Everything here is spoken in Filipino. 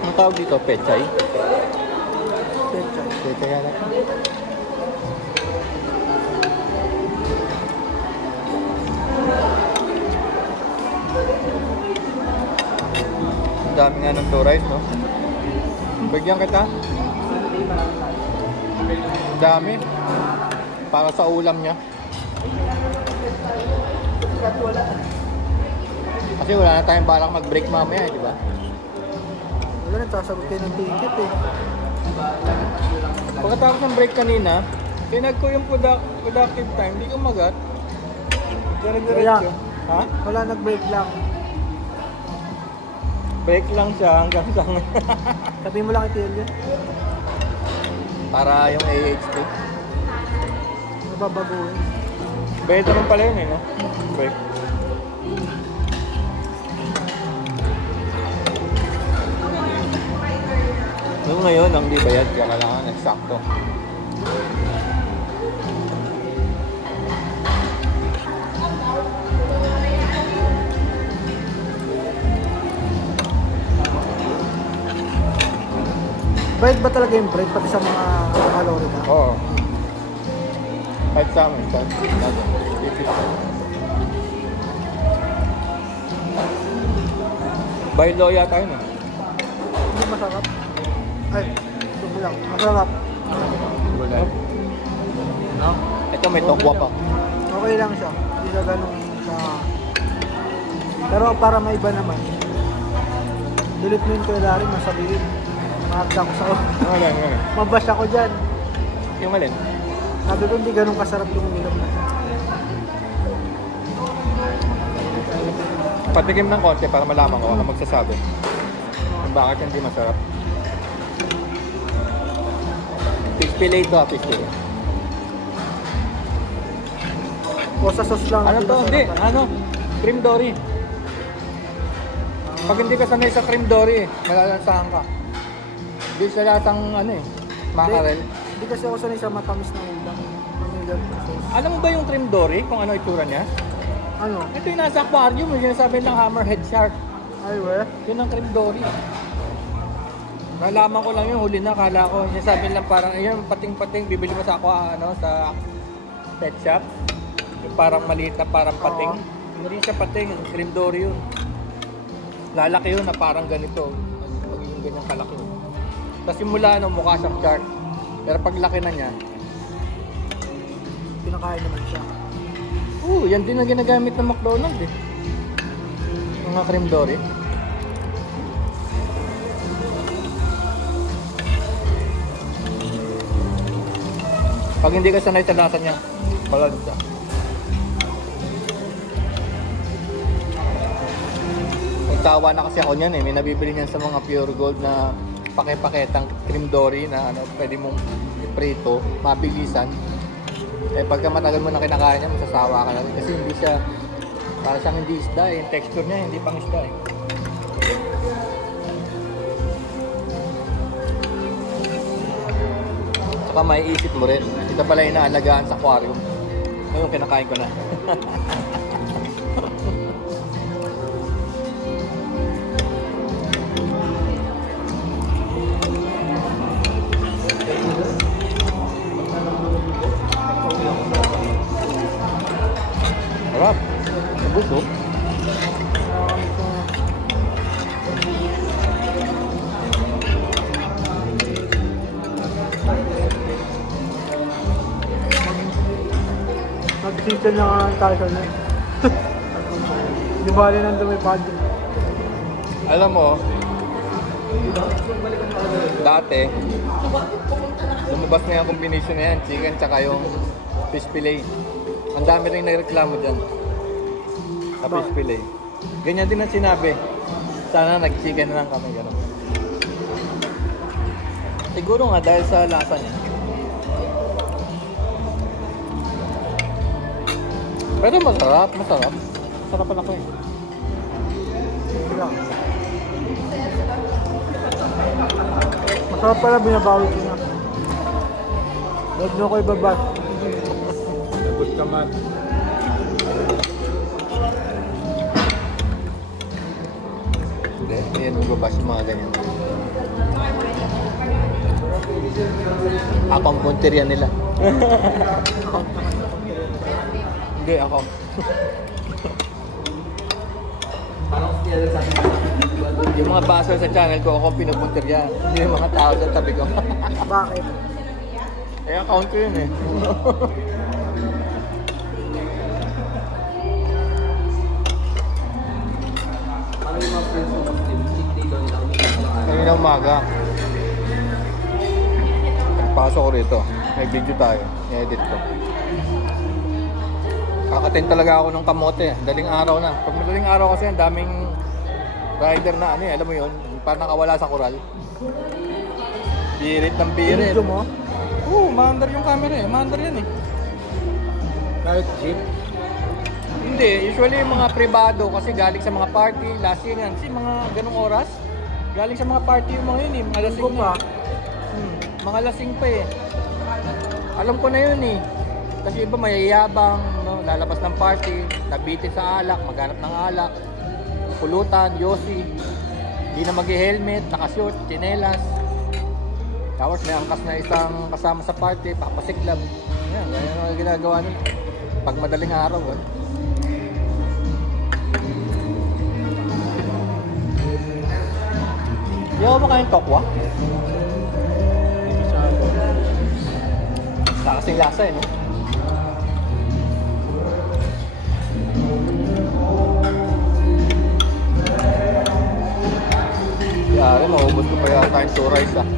Ang tawag dito, pechay? Pechay. Pechay yan. Ang dami nga ng two rice, no? Bigyan kita. Ang dami. Para sa ulam niya. Kasi wala na tayong balak mag-break mamaya, di ba? Wala na, sasagot kayo ng ticket eh. Pagkatapos ng break kanina, tinag ko yung productive time, hindi kumagat. Dire-diretso. Ha? Wala, nag-break lang. Break lang siya hanggang sa Sabihin mo lang kay Tilly. para yung AHT. Nababaguhin. Bayad naman pala yun eh, no? Break. Yung ngayon, ang di bayad, kaya kailangan eksakto. Break ba talaga yung break pati sa mga kalori ka? Oo. Kahit sa amin, sa natin. By law yata yun eh. Hindi masarap. Ay, ito lang. Masarap. Wala. No? Ito may tokwa pa. Okay lang siya. Hindi siya ganun sa... Pero para maiba naman, delete mo yung kailangan, masabihin. Mahagda ko sa... Ano lang, ano? Mabash ako dyan. Yung alin? Sabi ko hindi ganun kasarap yung uminom na. Patikim ng konti para malaman ko ano magsasabi. Kung bakit hindi masarap. Fish fillet ito, fish fillet. O sa sauce lang. Ano to? masarap. Hindi, ano? Cream dory. Pag hindi ka sanay sa cream dory, malalansahan ka. Hindi sa lasang ano eh, mackerel. Hindi kasi ako sanay sa matamis na ulam. Pamilyar na sauce. Alam mo ba yung cream dory, kung ano itsura niya? Ano? Ito yung nasa aquarium, yung sinasabi ng hammerhead shark. Ay, we? Yun ang cream dory. Nalaman ko lang yung huli na, kala ko. Sinasabi lang parang, ayun, pating-pating, bibili mo sa ano, sa pet shop. Yung parang maliit na parang pating. Hindi siya pating, cream dory yun. Lalaki yun na parang ganito. Magiging ganyang kalaki. Tapos simula no, mukha siyang shark. Pero pag laki na niya, Pinakain naman siya. yan din ang ginagamit ng McDonald's eh. Mga cream dory. Pag hindi ka sanay sa lasa niya, balad siya. Nagtawa na kasi ako niyan eh. May nabibili niyan sa mga pure gold na pake-paketang cream dory na ano, pwede mong iprito, mabilisan. Eh pagka matagal mo na kinakain niya, masasawa ka na rin. Kasi hindi siya, para siyang hindi isda eh. Yung texture niya, hindi pang isda eh. Saka maiisip mo rin, ito pala yung inaalagaan sa aquarium. Ngayon kinakain ko na. Sarap. Nabusog. Nag-season na nga tayo sa na. Di bali nang lumipad. Alam mo, dati, lumabas na yung combination na yan, chicken tsaka yung fish fillet. Ang dami rin nagreklamo dyan sa fish fillet. Ganyan din ang sinabi. Sana nag-chicken na lang kami, gano'n. Siguro nga dahil sa lasa niya. Pero masarap, masarap. Masarap pala ko eh. Masarap pala, binabawi ko na. Huwag nyo ko ibabas. Good ka man. Ayan, magbabas yung mga ganyan. Ako ang punteriya nila. Hindi, ako. Yung mga baso sa channel ko, ako pinupunteriya. Hindi yung mga tao sa tabi ko. Bakit? Eh, account ko yun eh. Kanina umaga. Pasok ko rito. May video tayo. I-edit ko. Kakatin talaga ako ng kamote. Daling araw na. Pag madaling araw kasi ang daming rider na ano eh. Alam mo yun? Parang nakawala sa koral. Birit ng birit. Video mo? Oo, maandar yung camera eh. Maandar yan eh. Kahit jeep? Hindi, usually yung mga privado kasi galing sa mga party, lasing yan. Kasi mga ganong oras, galing sa mga party yung mga yun eh, mga lasing pa. na. Mga lasing pa eh. Alam ko na yun eh. Kasi iba mayayabang, no? Lalabas ng party, nabitin sa alak, maghanap ng alak, pulutan, yosi, hindi na mag-helmet, nakashort, tsinelas. Tapos may angkas na isang kasama sa party, papasiklab. Yan, ganyan ang ginagawa nila. Pag madaling araw, eh. Di ako makain tokwa? Sa kasing lasa eh, no? Yari, maubos ko pa yata yung 2 rice ah.